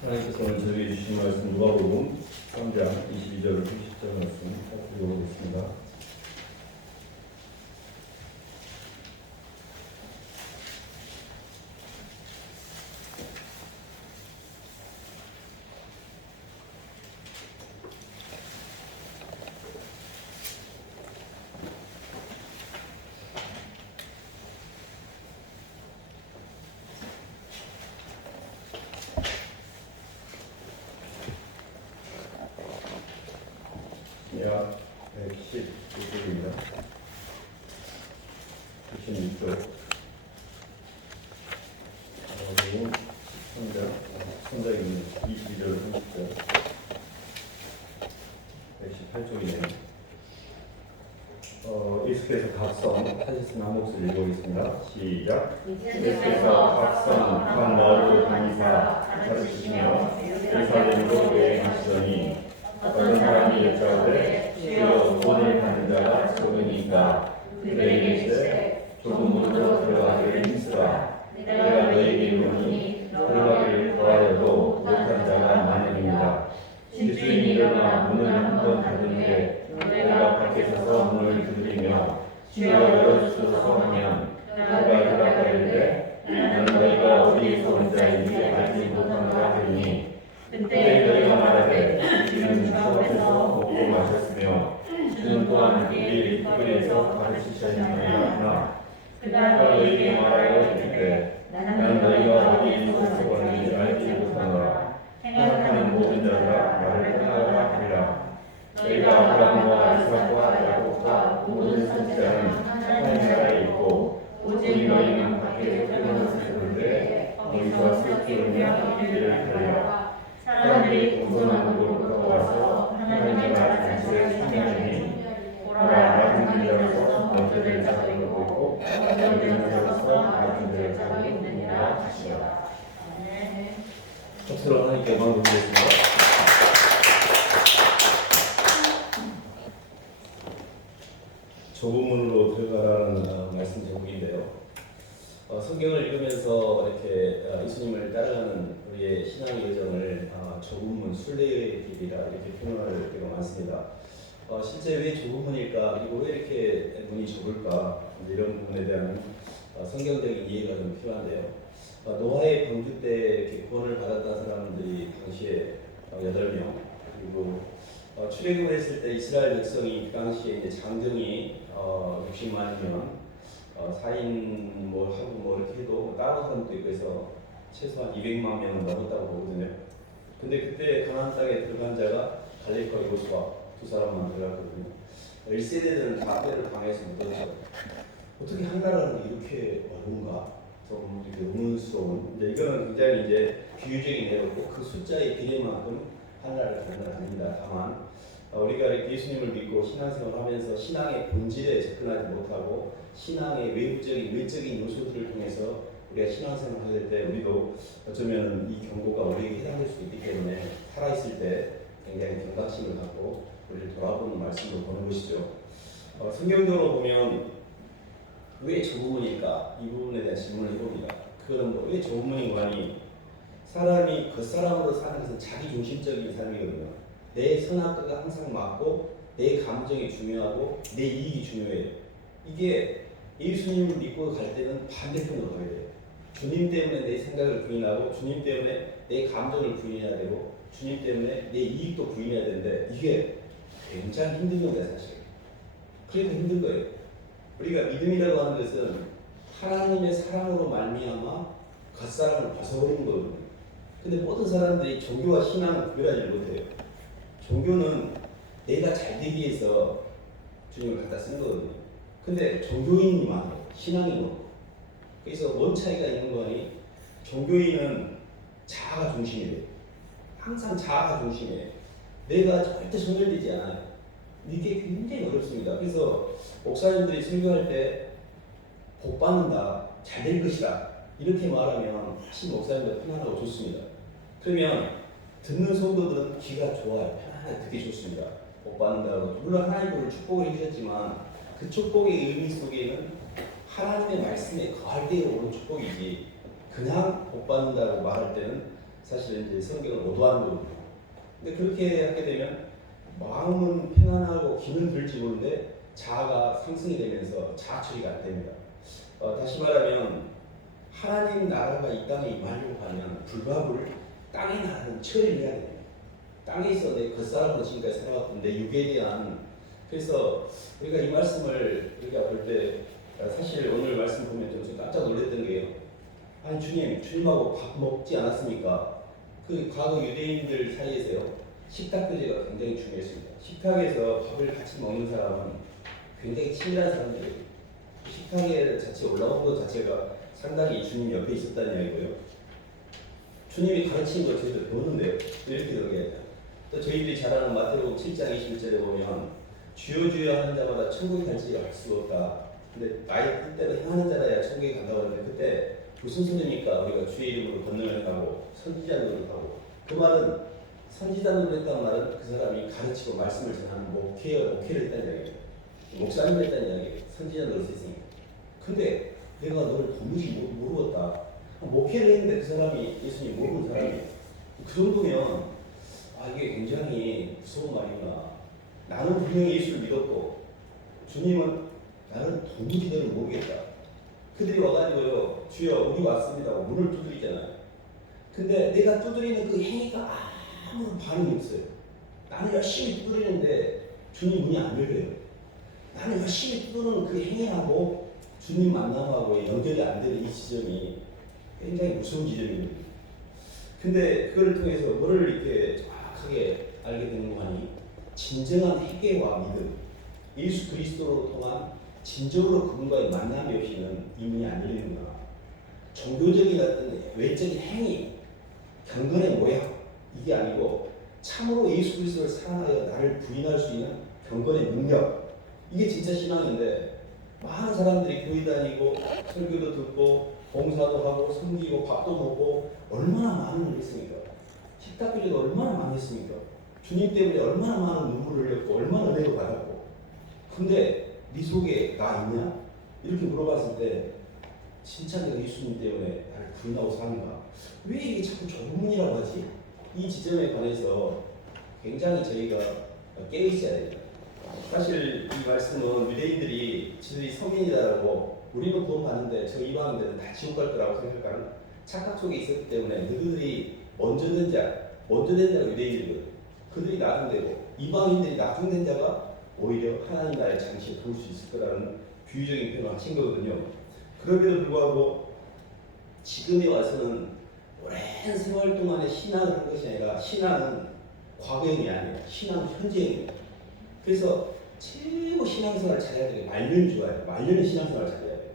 하나님께서 오늘 저에게 주신 말씀 누가복음 3장 22절부터 30절 말씀 살펴보겠습니다. 약 119쪽입니다. 96쪽. 그리고 3장입니다. 22절, 30절. 118쪽이네요. 예수께서 각성, 타시스 나목을 읽어보겠습니다. 시작. 예수께서 각성, 한 마을로 다니사 가르치시며 예루살렘으로 여행하시더니 어떤 사람이 여짜오되 주여 돈을 받는 자가 적으니까 그들에게 이르시되 좁은 문으로 들어가기를 힘쓰라. 내가 너에게 이르노니 들어가기를 구하여도 못한 자가 많으리라. 집주인이 일어나 문을 한 번 닫는데 내가 밖에 서서 문을 두드리며 주여 열어주소서 하면 내가 대답하였는데 나는 너희가 어디에서 온 자인지 알지 못하노라 하리니 그때 너희가 말하되 우리는 주 앞에서 먹고 마셨으며 주는 또한 우리 길거리에서 가르치셨느니라 하나 그가 너희에게 말하여 이르되 나는 너희가 어디에서 왔는지 알지 못하노라. 생각하는 모든 자가 나를 떠나가라 하리라. 너희가 아브라함과 이삭과 야곱과 모든 선지자는 하나님 나라에 있고 오직 너희는 밖에서 끊어서 있는데 거기서 슬프며 이르기를 하리라. 사람들이 공손한 곳으로 와서 하나님의 잔치를 참여하니 보라 낮은 자로서 먼저 될 자가 있고 먼저 될 자로서 낮은 될 자가 있느니라 하시오라. 아멘. 박수로 하나님께 영광 드리겠습니다. 좁은 문으로 들어가라는 말씀 제목인데요. 성경을 읽으면서 이렇게 예수님을 따라가는 우리의 신앙의 여정을 좁은 문, 순례의 길이라 이렇게 표현할 때가 많습니다. 실제 왜 좁은 문일까? 그리고 왜 이렇게 문이 좁을까? 이런 부분에 대한 성경적인 이해가 좀 필요한데요. 노아의 방주 때 이렇게 구원을 받았던 사람들이 당시에 8명, 그리고 출애굽을 했을 때 이스라엘 백성이 그 당시에 이제 장정이 60만이면 4인 하고 이렇게 해도 다른 사람도 있고 해서 최소한 200만 명은 넘었다고 보거든요. 근데 그때 가나안 땅에 들어간 자가 갈렙과 요수아 두 사람만 들어갔거든요. 1세대들은 다 때를 당해서 묻었죠. 어떻게 한 나라는 이렇게 어려운가? 좀 이렇게 의문스러운. 이거는 굉장히 이제 비유적인 예로고 그 숫자의 비례만큼 한 나라를 견뎌갑니다. 다만 우리가 이렇게 예수님을 믿고 신앙생활을 하면서 신앙의 본질에 접근하지 못하고 신앙의 외적인 요소들을 통해서 우리가 신앙생활을 할 때 우리도 어쩌면 이 경고가 우리에게 해당될 수 있기 때문에 살아있을 때 굉장히 경각심을 갖고 우리를 돌아보는 말씀을 보는 것이죠. 성경적으로 보면 왜 좁은 문일까? 이 부분에 대한 질문을 해봅니다. 그건 왜 좁은 문인 거니? 사람이 겉사람으로 사는 것은 자기중심적인 삶이거든요. 내 선악과가 항상 맞고 내 감정이 중요하고 내 이익이 중요해요. 이게 예수님을 믿고 갈 때는 반대편으로 가야 돼요. 주님 때문에 내 생각을 부인하고 주님 때문에 내 감정을 부인해야 되고 주님 때문에 내 이익도 부인해야 되는데 이게 굉장히 힘든 겁니다, 사실. 그러니까 힘든 거예요. 우리가 믿음이라고 하는 것은 하나님의 사랑으로 말미암아 겉사람을 벗어버리는 거거든요. 근데 모든 사람들이 종교와 신앙을 구별하지 못해요. 종교는 내가 잘 되기 위해서 주님을 갖다 쓰는 거거든요. 근데 종교인이 많아요. 신앙인은 없고. 그래서 뭔 차이가 있는 거니? 종교인은 자아가 중심이에요. 항상 자아가 중심이에요. 내가 절대 소멸되지 않아요. 이게 굉장히 어렵습니다. 그래서 목사님들이 설교할 때 복 받는다, 잘 될 것이다 이렇게 말하면 훨씬 목사님들 편안하고 좋습니다. 그러면 듣는 성도들은 귀가 좋아요. 편안하게 듣기 좋습니다. 복 받는다고. 물론 하나님께서 축복을 해주셨지만 그 축복의 의미 속에는 하나님의 말씀에 거할 때에 오는 축복이지 그냥 복 받는다고 말할 때는 사실은 이제 성경을 오도하는 거거든요. 근데 그렇게 하게 되면 마음은 편안하고 기는 들지 모르는데 자아가 상승이 되면서 자아 처리가 안 됩니다. 다시 말하면 하나님 나라가 이 땅에 임하려고 하면 불가불 땅의 나라는 처리를 해야 됩니다. 땅에서 내 겉사람으로 지금까지 살아왔던 내 육에 대한, 그래서 우리가 이 말씀을 우리가 볼 때 사실 오늘 말씀 보면 좀 깜짝 놀랐던 게요. 아니 주님하고 밥 먹지 않았습니까? 그 과거 유대인들 사이에서요, 식탁 교제가 굉장히 중요했습니다. 식탁에서 밥을 같이 먹는 사람은 굉장히 친밀한 사람들이에요. 식탁에 자체 올라온 것 자체가 상당히 주님 옆에 있었다는 이야기고요. 주님이 가르친 거 저희들 배우는데요. 이렇게 넘겨야 돼요. 또 저희들이 잘 아는 마태복음 7장 21절에 보면 주여 주여 하는 자마다 천국에 갈지 알 수 없다. 근데 나의 뜻대로 행하는 자라야 천국에 간다고 하는데, 그때 무슨 소리입니까? 우리가 주의 이름으로 권능을 하고 선지자 노릇하고, 그 말은 선지자 노릇했다는 말은 그 사람이 가르치고 말씀을 전하는 목회를 했다는 이야기예요. 목사님을 했다는 이야기예요. 선지자 노릇을 했으니까. 근데 내가 너를 도무지 모르겠다. 목회를 했는데 그 사람이 예수님 모르는 사람이에요. 그 정도면 이게 굉장히 무서운 말이구나. 나는 분명히 예수를 믿었고 주님은 나는 도무지 너를 모르겠다. 그들이 와가지고요, 주여 우리 왔습니다 하고 문을 두드리잖아요. 근데 내가 두드리는 그 행위가 아무런 반응이 없어요. 나는 열심히 두드리는데 주님 문이 안 열려요. 나는 열심히 두드리는 그 행위하고 주님 만남하고 연결이 안 되는 이 지점이 굉장히 무서운 지점입니다. 근데 그걸 통해서 뭐를 이렇게 정확하게 알게 되는 거 아니? 진정한 회개와 믿음, 예수 그리스도로 통한 진정으로 그분과의 만남이 없이는 이 문이 안 열리는구나. 종교적인 어떤 외적인 행위, 경건의 모양, 이게 아니고 참으로 예수 그리스도를 사랑하여 나를 부인할 수 있는 경건의 능력, 이게 진짜 신앙인데, 많은 사람들이 교회 다니고 설교도 듣고 봉사도 하고 섬기고 밥도 먹고 얼마나 많은 일을 했습니까? 식탁 교제도 얼마나 많이 했습니까? 주님 때문에 얼마나 많은 눈물을 흘렸고 얼마나 은혜도 받았고. 근데 네 속에 나 있냐? 이렇게 물어봤을 때 진짜 내가 예수님 때문에 나를 부인하고 사는가? 왜 이게 자꾸 조문이라고 하지? 이 지점에 관해서 굉장히 저희가 깨어있어야 됩니다. 사실 이 말씀은 유대인들이 지들이 성인이다라고, 우리는 구원 받는데 저 이방인들은 다 지옥 갈 거라고 생각하는 착각 속에 있었기 때문에 너희들이 먼저 된 자가 유대인들이거든요. 그들이 나중되고 이방인들이 나중된 자가 오히려 하나님 나라의 장시에 들어올 수 있을 거라는 비유적인 표현을 하신 거거든요. 그럼에도 불구하고 지금에 와서는 오랜 세월 동안의 신앙을 한 것이 아니라, 신앙은 과거형이 아니에요. 신앙은 현재형이에요. 그래서 최고 신앙생활을 잘해야 되게 말년이 좋아요. 말년의 신앙생활을 잘해야 돼요.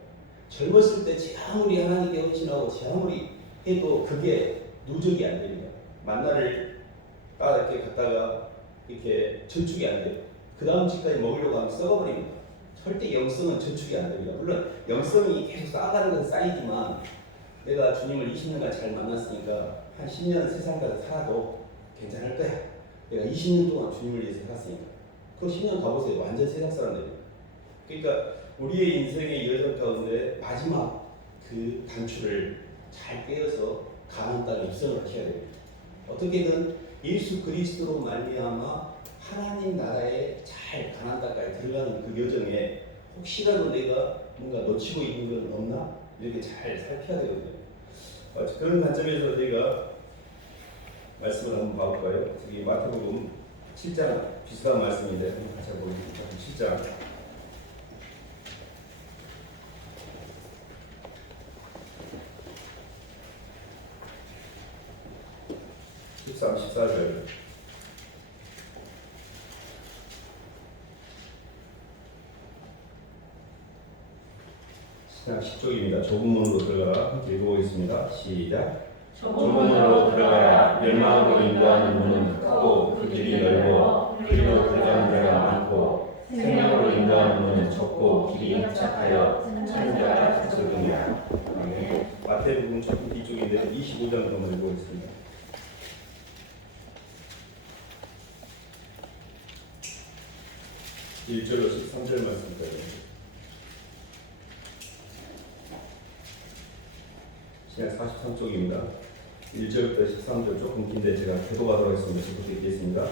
젊었을 때 제 아무리 하나님께 헌신하고 제 아무리 해도 그게 누적이 안 됩니다. 만나를 이렇게 갖다가 이렇게 저축이 안 돼요. 그 다음 집까지 먹으려고 하면 썩어버립니다. 절대 영성은 저축이 안 됩니다. 물론 영성이 계속 쌓아가는 건 쌓이지만, 내가 주님을 20년간 잘 만났으니까 한 10년 세상까지 살아도 괜찮을 거야. 내가 20년 동안 주님을 위해서 살았으니까. 그 10년 가보세요. 완전 세상 사람들이에요. 그러니까 우리의 인생의 여정 가운데 마지막 그 단추를 잘 꿰어서 가나안 땅에 입성을 하셔야 됩니다. 어떻게든 예수 그리스도로 말미암아 하나님 나라에 잘 가나안 땅까지 들어가는 그 여정에 혹시라도 내가 뭔가 놓치고 있는 건 없나? 이렇게 잘 살펴야 되거든요. 그런 관점에서 저희가 말씀을 한번 봐볼까요? 저기 마태복음 7장 비슷한 말씀인데 한번 같이 보겠습니다. 7장 13, 14절. 시작 10쪽입니다. 좁은 문으로 들어가라. 함께 읽어보겠습니다. 시작. 좁은 문으로 들어가라. 멸망으로 인도하는 문은 크고 그 길이 넓어 그리로 들어가는 자가 많고, 생명으로 인도하는 문은 좁고 길이 협착하여 찾는 자가 적음이라. 마태복음 조금 뒤쪽인데 25장 한번 읽어보겠습니다. 1절로 13절 말씀까지. 시작 43쪽입니다. 1절부터 13절 조금 긴데 제가 교도하도록 하겠습니다. 저부터 읽겠습니다.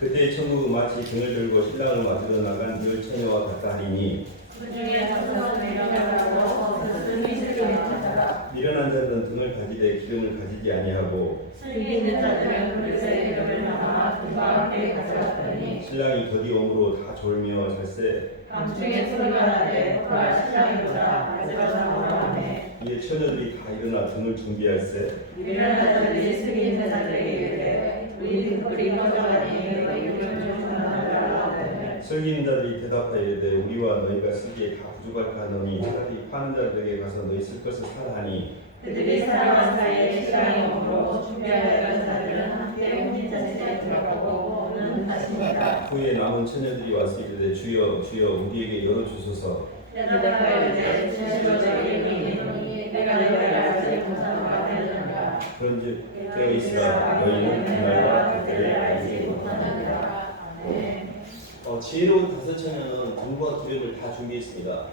그때 천국은 마치 등을 들고 신랑을 맞으러 나간 늘 처녀와 같다 하리니 그 중에 다섯은 일어나고 스승이 슬기를 찾아라. 미련한 자들은 등을 가지되 기름을 가지지 아니하고 슬기 있는 자들은 그릇에 기름을 담아 등과 함께 가져갔더니 신랑이 더디 오므로 다 졸며 잘세. 감중에 소리가 나되 그와 신랑이 보라 아즈라가 나오라 하매 이에 처녀들이 다 일어나 등을 준비할세. 미련한 자들이 슬기 있는 자들에게 이르되 우리 등불이 꺼져가니 너희 기름 좀 하나라 하되 슬기 있는 자들이 대답하여 이르되 우리와 너희가 쓰기에 다 부족할까 하노니 차라리 파는 자들에게 가서 너희 쓸 것을 사라 하니 그들이 살아간 사이에 신랑이 오므로 준비하여 간 자들은 함께 혼인잔치에 들어가고는 하십니다. 후에 남은 처녀들이 와서 이르되 주여 주여 우리에게 열어주소서. 대답하여 이르되 진실로 너희에게 이르노니 내가 너희를 알지 못하는 바 되느니라. 그런즉 깨어 있으라 너희는 그날과 그때를 알지 못하느니라. 아멘. 지혜로운 다섯 처녀는 등과 기름을 다 준비했습니다.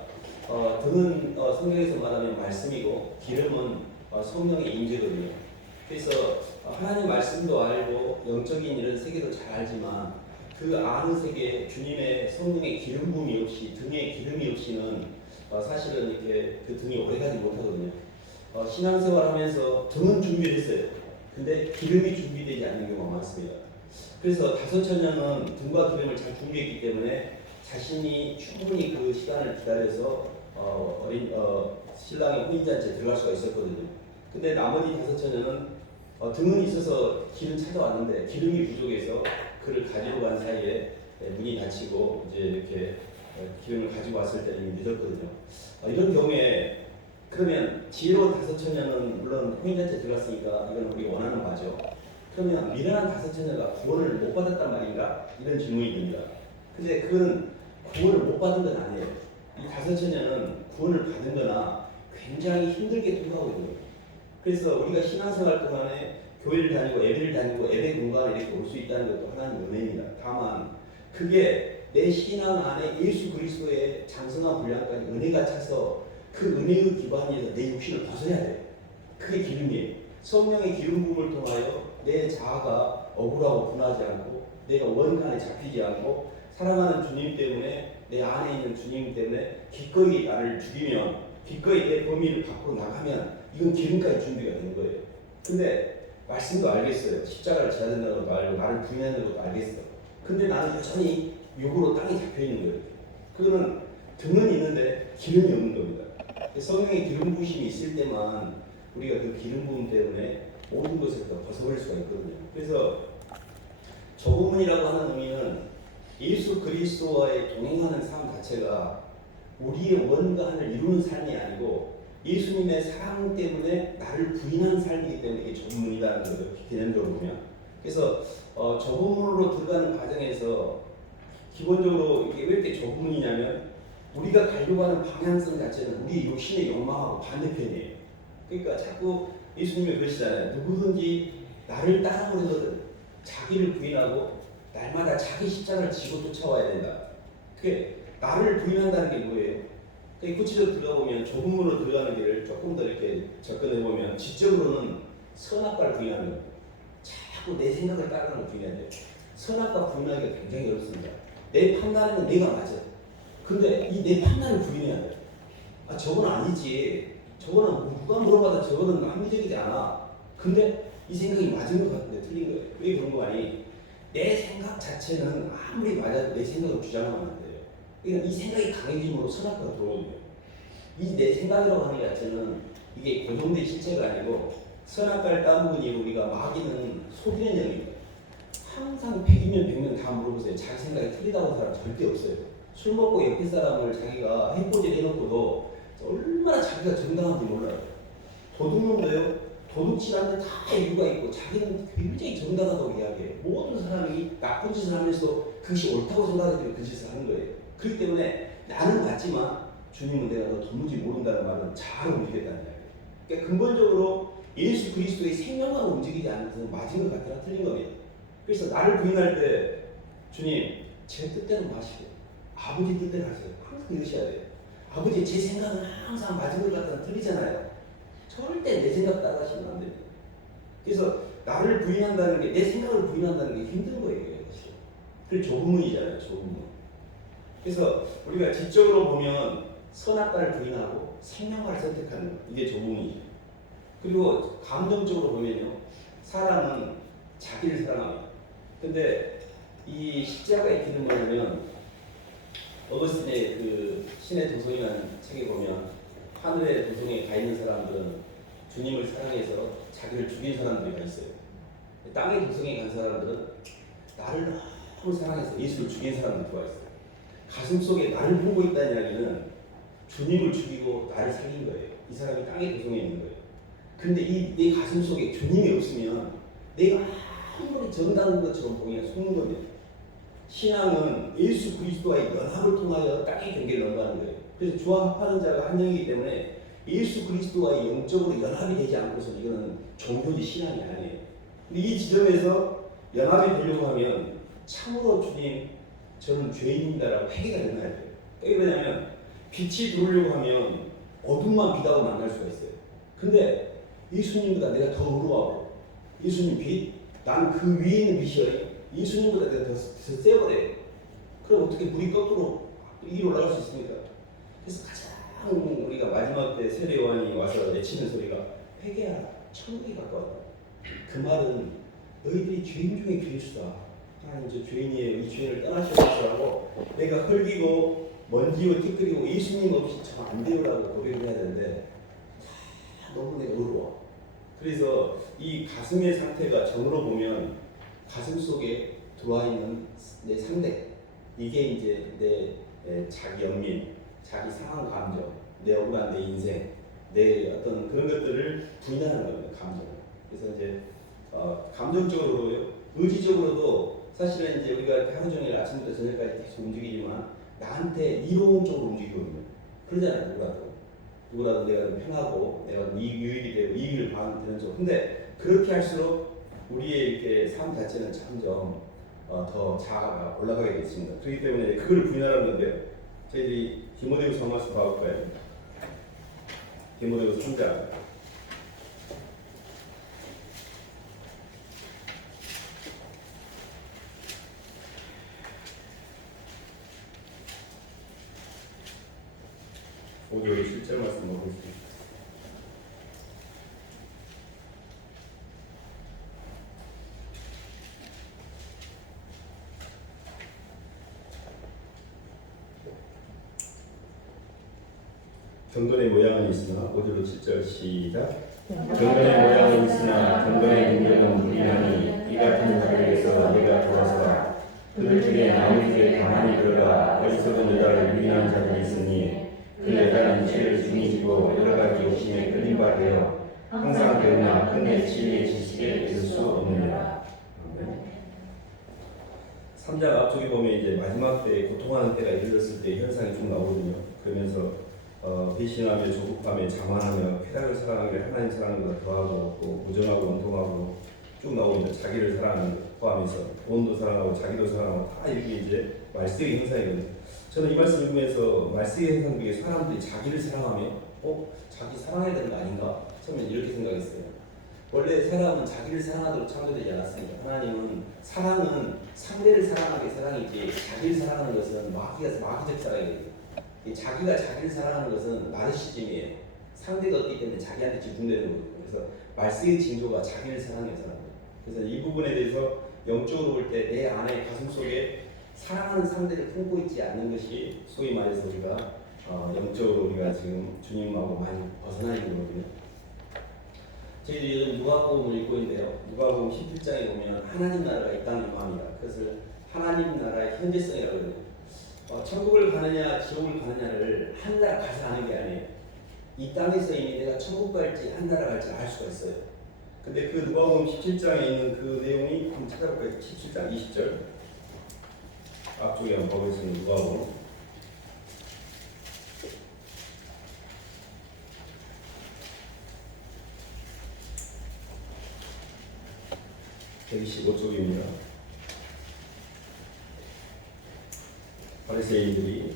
등은 성경에서 말하는 말씀이고 기름은 성령의 임재거든요. 그래서 하나님 말씀도 알고 영적인 이런 세계도 잘 알지만 그 아는 세계에 주님의 성령의 기름 부음이 없이 등에 기름이 없이는 사실은 이렇게 그 등이 오래가지 못하거든요. 신앙생활하면서 등은 준비됐어요. 근데 기름이 준비되지 않는 경우가 많습니다. 그래서 다섯 처녀는 등과 기름을 잘 준비했기 때문에 자신이 충분히 그 시간을 기다려서 신랑의 혼인잔치에 들어갈 수가 있었거든요. 근데 나머지 다섯 처녀는 등은 있어서 길은 찾아왔는데 기름이 부족해서 그를 가지러 간 사이에 문이 닫히고 이제 이렇게 기름을 가지고 왔을 때 이미 늦었거든요. 이런 경우에 그러면 지혜로운 다섯 처녀는 물론 혼인잔치에 들어갔으니까 이건 우리가 원하는 바죠. 그러면 미련한 다섯 처녀가 구원을 못 받았단 말인가? 이런 질문이 듭니다. 근데 그건 구원을 못 받은 건 아니에요. 이 다섯 처녀는 구원을 받은 거나 굉장히 힘들게 통과하고 있는 거예요. 그래서 우리가 신앙생활 동안에 교회를 다니고 예배를 다니고 예배 공간에 이렇게 올 수 있다는 것도 하나님의 은혜입니다. 다만 그게 내 신앙 안에 예수 그리스도의 장성한 분량까지 은혜가 차서 그 은혜의 기반에서 내 육신을 벗어야 돼요. 그게 기름이에요. 성령의 기름 부음을 통하여 내 자아가 억울하고 분하지 않고 내가 원간에 잡히지 않고 사랑하는 주님 때문에 내 안에 있는 주님 때문에 기꺼이 나를 죽이면 기꺼이 내 범위를 밖으로 나가면 이건 기름까지 준비가 된 거예요. 근데 말씀도 알겠어요. 십자가를 져야 된다는 것도 알고 나를 부인하는 것도 알겠어. 근데 나는 여전히 욕으로 땅에 잡혀있는 거예요. 그거는 등은 있는데 기름이 없는 겁니다. 성령의 기름 부으심이 있을 때만 우리가 그 기름 부음 때문에 모든 것을 더 벗어버릴 수가 있거든요. 그래서 조부문이라고 하는 의미는 예수 그리스도와의 동행하는 삶 자체가 우리의 원간을 이루는 삶이 아니고 예수님의 사랑 때문에 나를 부인한 삶이기 때문에 이게 조부문이라는 거죠. 개념적으로 보면. 그래서 조부문으로 들어가는 과정에서 기본적으로 이게 왜 이렇게 조부문이냐면 우리가 가려고 하는 방향성 자체는 우리 욕심의 욕망하고 반대편이에요. 그러니까 자꾸 예수님이 그러시잖아요. 누구든지 나를 따라오려거든 자기를 부인하고 날마다 자기 십자가를 지고 쫓아와야 된다. 그게 나를 부인한다는 게 뭐예요? 구체적으로 들어가보면 좁은 문으로 들어가는 길을 조금 더 이렇게 접근해보면 지적으로는 선악과를 부인하는 거예요. 자꾸 내 생각을 따르는 걸 부인해야 돼요. 선악과 부인하기가 굉장히 어렵습니다. 내 판단은 내가 맞아. 근데 이 내 판단을 부인해야 돼요. 저건 아니지. 저거는 누가 물어봐도 저거는 합리적이지 않아. 근데 이 생각이 맞은 것 같은데 틀린 거예요. 왜 그런 거 아니? 내 생각 자체는 아무리 맞아도 내 생각을 주장하면 안 돼요. 그러니까 이 생각이 강해짐으로 선악과가 들어오거든요. 이 내 생각이라고 하는 것 자체는 이게 고정된 실체가 아니고 선악과를 따보니 우리가 마귀는 속이는 영입니다. 항상 100이면 100명 다 물어보세요. 자기 생각이 틀리다고 하는 사람 절대 없어요. 술 먹고 옆에 사람을 자기가 해코지를 해놓고도 얼마나 자기가 정당한지 몰라요. 도둑놈도요. 도둑질하는데 다 이유가 있고 자기는 굉장히 정당하다고 이야기해요. 모든 사람이 나쁜 짓을 하면서 그것이 옳다고 생각하기 그 짓을 하는 거예요. 그렇기 때문에 나는 맞지만 주님은 내가 너 도무지 모른다는 말은 잘 움직였다는 이야기예요. 그러니까 근본적으로 예수 그리스도의 생명과 움직이지 않는 것은 맞은 것 같으나 틀린 겁니다. 그래서 나를 부인할 때 주님 제 뜻대로 마시고 아버지 뜻대로 하세요. 항상 이러셔야 돼요. 아버지 제 생각은 항상 맞은 것 같으나 틀리잖아요. 절대 내 생각 따라하시면 안 됩니다. 그래서 나를 부인한다는 게, 내 생각을 부인한다는 게 힘든 거예요. 사실. 그게 좁은 문이잖아요. 좁은 문. 그래서 우리가 지적으로 보면 선악과를 부인하고 생명과를 선택하는 거, 이게 좁은 문이죠. 그리고 감정적으로 보면요, 사람은 자기를 사랑합니다. 근데 이 십자가의 길은 뭐냐면, 어거스틴의 그 신의 도성이라는 책에 보면 하늘의 도성에 가 있는 사람들은 주님을 사랑해서 자기를 죽인 사람들이 가 있어요. 땅의 도성에 간 사람들은 나를 너무 사랑해서 예수를 죽인 사람들이 가 있어요. 가슴 속에 나를 보고 있다는 이야기는 주님을 죽이고 나를 살린 거예요. 이 사람이 땅의 도성에 있는 거예요. 근데 이 내 가슴 속에 주님이 없으면 내가 아무리 정당한 것처럼 보이는 속는 신앙은 예수 그리스도와의 연합을 통하여 땅의 경계를 넘어가는 거예요. 그래서 주와 합하는 자가 한 영이기 때문에 예수 그리스도와의 영적으로 연합이 되지 않고서 이거는 종교지 신앙이 아니에요. 근데 이 지점에서 연합이 되려고 하면 참으로 주님, 저는 죄인입니다라고 회개가 일어나야 돼요. 왜 그러냐면 빛이 들어오려고 하면 어둠만 빛하고 만날 수가 있어요. 근데 예수님보다 내가 더 의로하고, 예수님 빛, 난 그 위에 있는 빛이에요. 예수님보다 내가 더 세버려요. 그럼 어떻게 물이 거꾸로 위로 올라갈 수 있습니까? 그래서 가장 우리가 마지막 때 세례 요한이 와서 내치는 소리가 회개하라, 천국이 가까웠다. 그 말은 너희들이 죄인 중에 괴수다. 하나님, 저 죄인이에요. 이 죄인을 떠나셔서라고 내가 흙이고 먼지고 티끌이고 예수님 없이 저 안 돼요라고 고백을 해야 되는데 너무 내가 어려워. 그래서 이 가슴의 상태가 정으로 보면 가슴 속에 들어와 있는 내 상대, 이게 이제 내 자기 연민, 자기 상한 감정, 내 억울한 내 인생, 내 어떤 그런 것들을 부인하는 거예요. 감정. 그래서 이제 감정적으로요, 의지적으로도 사실은 이제 우리가 하루 종일 아침부터 저녁까지 계속 움직이지만 나한테 이론적으로 움직이거든요. 그러잖아요. 누구라도 내가 좀 편하고 내가 유익이 되고 이익을 받는 쪽. 근데 그렇게 할수록 우리의 이렇게 삶 자체는 점점 더 자아가 올라가게 됐습니다. 그렇기 때문에 그걸 부인하라는 건데, 저희들이 디모데후서 한 말씀 봐볼까요? 디모데후서 3장 5절 7절 말씀 보겠습니다. 경건의 모양은 있으나 5절로 7절 시작. 경건의 모양은 있으나 경건의 능력은 무리하니 이 같은 자들에게서 내가 돌아서라. 그들 중에 나무 뒤에 가만히 들어가 어리석은 여자를 유인한 자들이 있으니 그 여자는 죄를 중히 지고 여러 가지 욕심에 끌린 바 되어 항상 배우나 끝내 진리의 지식에 이를 수 없느니라. 3장 앞쪽에 보면 이제 마지막 때 고통하는 때가 이르렀을 때 현상이 좀 나오거든요. 그러면서 배신하며 조급하며 자만하며 쾌락을 사랑하며 하나님 사랑하는 것을 더하고 또 무정하고 원통하고 쭉 나옵니다. 자기를 사랑하는 것 포함해서 돈도 사랑하고 자기도 사랑하고 다 이렇게 이제 말세의 현상이거든요. 저는 이 말씀 읽으면서 말세의 현상 중에 사람들이 자기를 사랑하며 자기 사랑해야 되는 거 아닌가? 처음엔 이렇게 생각했어요. 원래 사람은 자기를 사랑하도록 창조되지 않았습니다. 하나님은 사랑은 상대를 사랑하는 게 사랑이지 자기를 사랑하는 것은 마귀적 사랑이거든요. 자기가 자기를 사랑하는 것은 나르시즘이에요. 상대가 없기 때문에 자기한테 집중되는 거예요. 그래서 말세의 징조가 자기를 사랑해서 하는 거예요. 그래서 이 부분에 대해서 영적으로 볼 때 내 안에 가슴 속에 사랑하는 상대를 품고 있지 않는 것이 소위 말해서 우리가 영적으로 우리가 지금 주님하고 많이 벗어나 있는 거거든요. 저희들이 요즘 누가복음을 읽고 있는데요. 누가복음 17장에 보면 하나님 나라가 이 땅에 임합니다. 그것을 하나님 나라의 현재성이라고 해요. 천국을 가느냐 지옥을 가느냐를 한 나라 가서 아는 게 아니에요. 이 땅에서 이미 내가 천국 갈지 한 나라 갈지 알 수가 있어요. 근데 그 누가복음 17장에 있는 그 내용이 한번 찾아볼까요? 17장 20절 앞쪽에 한번 보겠습니다. 누가복음 125쪽입니다. 바리새인들이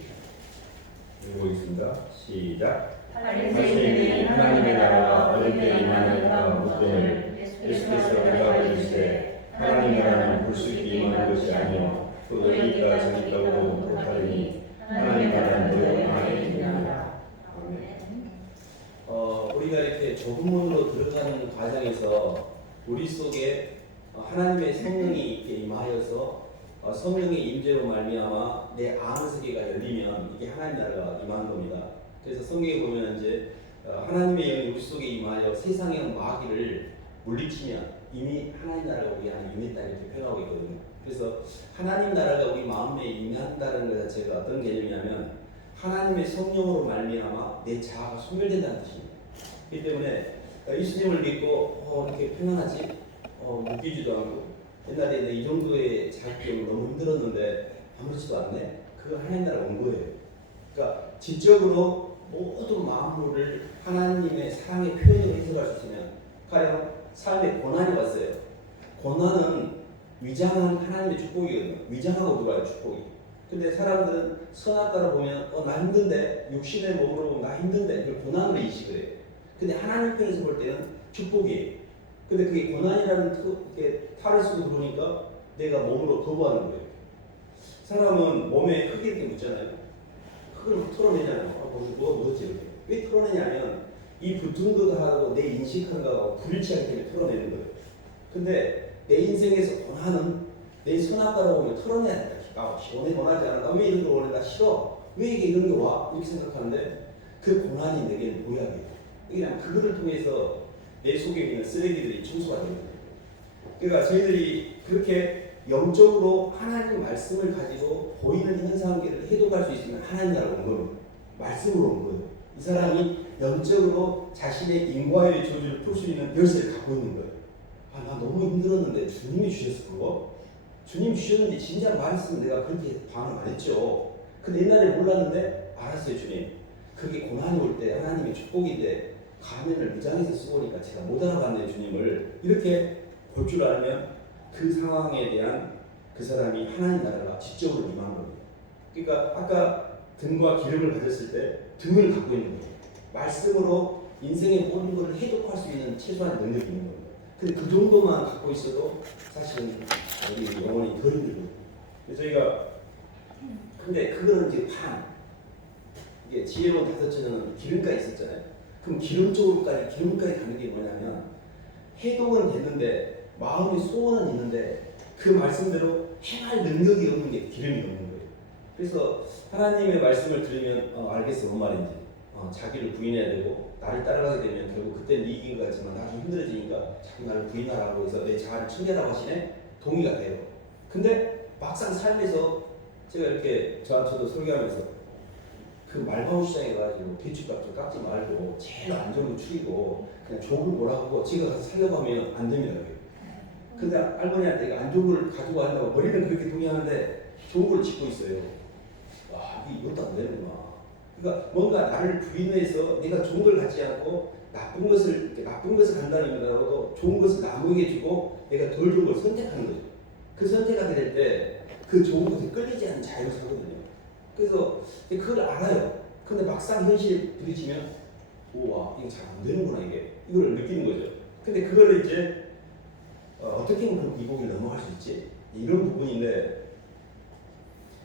읽고 있습니다. 시작. 바리새인들이 하나님의 나라가 어느 때 임하느냐 묻거늘 예수께서 응답하시되 하나님 나라는 볼 수 있게 임하는 것이 아니요 또 너희 있다 저기 있다고도 못하리니 하나님 나라는 너희 안에 있느니라. 우리가 이렇게 좁은 문으로 들어가는 과정에서 우리 속에 하나님의 성령이 이렇게 임하여서 성령의 임재로 말미암아 내 안의 세계가 열리면 이게 하나님 나라가 임하는 겁니다. 그래서 성경에 보면 이제 하나님의 영이 우리 속에 임하여 세상의 마귀를 물리치면 이미 하나님 나라가 우리 안에 임했다 이렇게 표현하고 있거든요. 그래서 하나님 나라가 우리 마음에 임한다는 것 자체가 어떤 개념이냐면 하나님의 성령으로 말미암아 내 자아가 소멸된다는 뜻입니다. 그렇기 때문에 예수님을 믿고 이렇게 평안하지 묶이지도 않고 옛날에 이 정도의 자격이 너무 힘들었는데 아무렇지도 않네. 그거 하나님 나라 온 거예요. 그러니까 지적으로 모든 만물을 하나님의 사랑의 표현으로 해석할 수 있으면 과연 삶에 고난이 왔어요. 고난은 위장한 하나님의 축복이거든요. 위장하고 들어와요, 축복이. 근데 사람들은 선악과를 보면 나 힘든데, 육신의 몸으로 보면 나 힘든데 그걸 고난으로 인식을 해요. 근데 하나님 편에서 볼 때는 축복이에요. 근데 그게 고난이라는 탈을 쓰고 그러니까 내가 몸으로 거부하는 거예요. 사람은 몸에 흙이 이렇게 묻잖아요. 흙을 털어내잖아요. 뭐가 묻었지 이렇게. 왜 털어내냐면 이 붙은 것하고 내 인식한 거하고 불일치하기 때문에 털어내는 거예요. 근데 내 인생에서 고난은 내 선악과라고 보면 털어내야 된다. 오늘 원하지 않아. 나 왜 이런 거 원해? 나 싫어. 왜 이게 이런 게 와? 이렇게 생각하는데 그 고난이 내게는 보약이에요. 그냥 그거를 통해서 내 속에 있는 쓰레기들이 청소가 되는 거예요. 그러니까 저희들이 그렇게 영적으로 하나님 말씀을 가지고 보이는 현상계를 해독할 수 있으면 하나님 나라가 온 겁니다. 말씀으로 온 거예요. 이 사람이 영적으로 자신의 인과의 조주를 풀 수 있는 열쇠를 갖고 있는 거예요. 나 너무 힘들었는데 주님이 주셨어 그거? 주님 주셨는데 진짜 말했으면 내가 그렇게 반응 안 했죠. 근데 옛날에 몰랐는데 알았어요 주님. 그게 고난이 올 때 하나님의 축복인데 가면을 위장해서 쓰고 오니까 제가 못 알아봤네요 주님을. 이렇게 볼 줄 알면 그 상황에 대한 그 사람이 하나님 나라가 지적으로 임한 겁니다. 그러니까 아까 등과 기름을 가졌을 때 등을 갖고 있는 거예요. 말씀으로 인생의 모든 것을 해독할 수 있는 최소한 능력이 있는 겁니다. 근데 그 정도만 갖고 있어도 사실은 우리 영혼이 덜 힘들거든요. 그래서 저희가 근데 그거는 이제 이게 지혜로운 다섯째는 기름까지 있었잖아요. 그럼 기름까지 가는 게 뭐냐면 해독은 됐는데 마음의 소원은 있는데 그 말씀대로 행할 능력이 없는 게 기름이 없는 거예요. 그래서 하나님의 말씀을 들으면 알겠어 뭔 말인지 자기를 부인해야 되고 나를 따라가게 되면 결국 그때는 이긴 것 같지만 나중에 힘들어지니까 자꾸 나를 부인하라고 해서 내 자아를 챙겨라고 하시네. 동의가 돼요. 근데 막상 삶에서 제가 이렇게 저한테도 설교하면서 그 말바우 시장에 가가지고 대추값을 깎지 말고 제일 안 좋은 거 추리고 그냥 좋은 걸 뭐라고 지가 가서 살려고 하면 안 됩니다. 근데 할머니한테 안 좋은 걸 가지고 한다고 머리는 그렇게 동의하는데 좋은 걸 짓고 있어요. 와 이것도 안 되는구나. 그러니까 뭔가 나를 부인해서 내가 좋은 걸 갖지 않고 나쁜 것을 간다는 의미라도 좋은 것을 남에게 주고 내가 덜 좋은 걸 선택하는 거죠. 그 선택하게 될 때 그 좋은 것에 끌리지 않는 자유를 살거든요. 그래서 그걸 알아요. 근데 막상 현실에 부딪히면 우와 이거 잘 안 되는구나 이걸 느끼는 거죠. 근데 그거를 이제 어떻게 하면 그 이곡을 넘어갈 수 있지? 이런 부분인데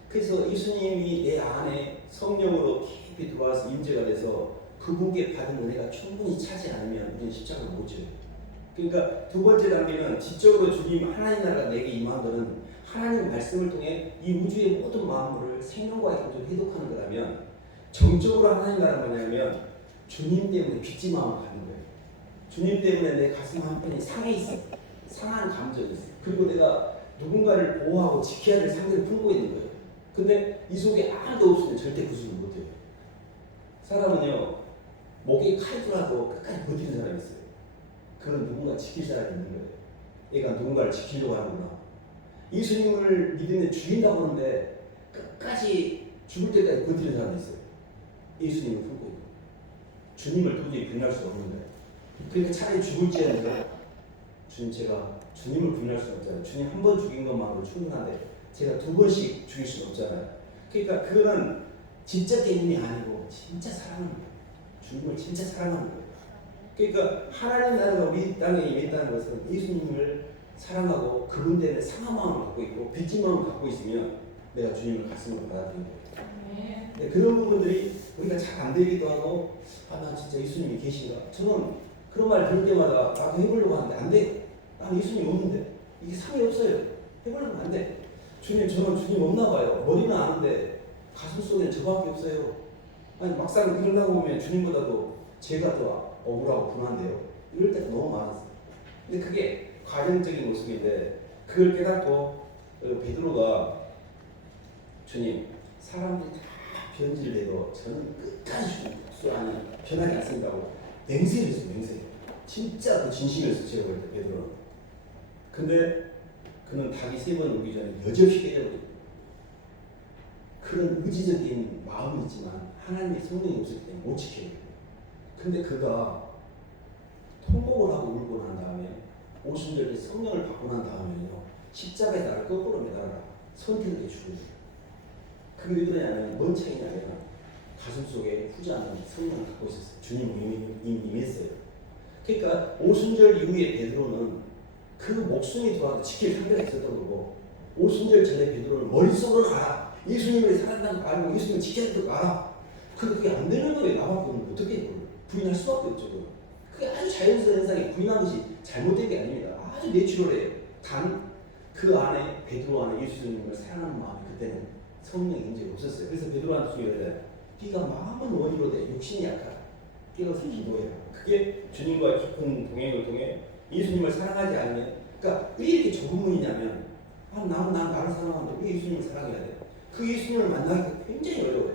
그래서 예수님이 내 안에 성령으로 깊이 들어와서 임재가 돼서 그분께 받은 은혜가 충분히 차지 않으면 우리는 십자가를 못 지어요. 그러니까 두 번째 단계는 지적으로 주님 하나님 나라가 내게 임한 것은 하나님 말씀을 통해 이 우주의 모든 만물을 생명과의 관계로 해독하는 거라면 정적으로 하나님 나라가 뭐냐면 주님 때문에 빚진 마음을 갖는 거예요. 주님 때문에 내 가슴 한편이 상해 있어. 상한 감정이 있어. 그리고 내가 누군가를 보호하고 지켜야 될 상대를 품고 있는 거예요. 근데 이 속에 아무도 없으면 절대 구속을 못해요. 사람은요 목에 칼 들어도 끝까지 버티는 사람이 있어요. 그건 누군가 지킬 사람이 있는 거예요. 얘가 누군가를 지키려고 하는구나. 예수님을 믿으면 죽인다고 하는데 끝까지 죽을 때까지 버티는 사람이 있어요. 예수님을 품고 있고 주님을 도저히 부인할 수 없는데 그러니까 차라리 죽을지언정 주님 제가 주님을 부인할 수 없잖아요. 주님 한 번 죽인 것만으로 충분한데 제가 두 번씩 죽일 수는 없잖아요. 그러니까 그거는 지적 개념이 아니고 진짜 사랑하는 거예요. 주님을 진짜 사랑하는 거예요. 그러니까 하나님 나라가 우리 땅에 임했다는 것은 예수님을 사랑하고 그분 때문에 상한 마음을 갖고 있고 빚진 마음을 갖고 있으면 내가 주님을 가슴으로 받아들이는 거예요. 네, 그런 부분들이 우리가 잘 안 되기도 하고 나 진짜 예수님이 계신가? 저는 그런 말 들을 때마다 나도 해보려고 하는데 안 돼. 나는 예수님 없는데 이게 상이 없어요. 해보려면 안 돼. 주님 저는 주님 없나 봐요. 머리는 아는데 가슴 속에는 저밖에 없어요. 아니 막상 일어나고 보면 주님보다도 제가 더 억울하고 분한데요. 이럴 때가 너무 많았어요. 근데 그게 과정적인 모습인데 그걸 깨닫고 베드로가 주님 사람들이 다 변질을 해도 저는 끝까지 주님 복수 아니 변하지 않습니다고 맹세를 했어요. 맹세. 진짜 그 진심이었어요. 제가 볼 때 베드로는. 근데 그는 닭이 3번 오기 전에 여전히 깨져버려요. 그런 의지적인 마음은 있지만 하나님의 성령이 없었기 때문에 못 지켜요. 근데 그가 통곡을 하고 울고 난 다음에 오순절에 성령을 받고 난 다음에요. 십자가에 나를 거꾸로 매달아라. 선택을 해주고 그게 왜 그러냐면 뭔 차이냐면 가슴 속에 후지하는 성령을 갖고 있었어요. 주님이 이미 임했어요. 그러니까 오순절 이후에 베드로는 그 목숨이 돌아도 지킬 상대가 있었던 거고 오순절 전에 베드로는 머릿속으로는 알아. 예수님을 사랑한다는 거 알고 예수님을 지켜야 될 거 알아. 그게 안 되는 거예요. 나밖에 없는 어떻게 그걸 부인할 수밖에 없죠. 그게 아주 자연스러운 현상이 부인한 것이 잘못된 게 아닙니다. 아주 내추럴해요. 단 그 안에 베드로 안에 예수님을 사랑하는 마음이 그때는 성령의 인재가 없었어요. 그래서 베드로한테 이러잖아요. 네가 마음은 원이로되 육신이 약하다. 깨어서 기도해라. 그게 주님과 깊은 동행을 통해 예수님을 사랑하지 않으면 그러니까 왜 이렇게 좁은 문이냐면 나는 나를 사랑하는데 왜 예수님을 사랑해야 돼? 그 예수님을 만나기가 굉장히 어려워요.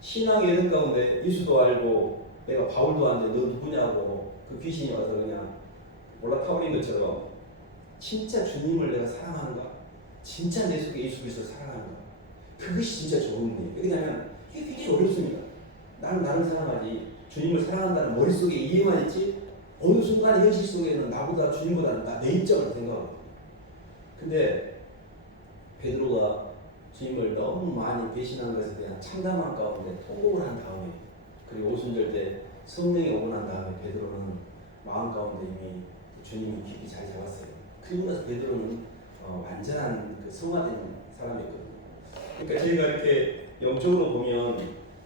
신앙의 여정 가운데 예수도 알고 내가 바울도 아는데 너 누구냐고 그 귀신이 와서 그냥 올라타버린 것처럼 진짜 주님을 내가 사랑하는가? 진짜 내 속에 예수 그리스도를 사랑하는가? 그것이 진짜 좋은 문이에요. 왜냐하면 이게 굉장히 어렵습니다. 나는 나를 사랑하지 주님을 사랑한다는 머릿속에 이해만 있지 어느 순간 현실 속에는 나보다 주님보다는 내 입장을 생각하거든요. 근데 베드로가 주님을 너무 많이 배신한 것에 대한 참담한 가운데 통곡을 한 다음에 그리고 오순절 때 성령이 오고 난 다음에 베드로는 마음 가운데 이미 주님이 깊이 잘 잡았어요. 그리고 나서 베드로는 완전한 그 성화된 사람이었거든요. 그러니까 저희가 이렇게 영적으로 보면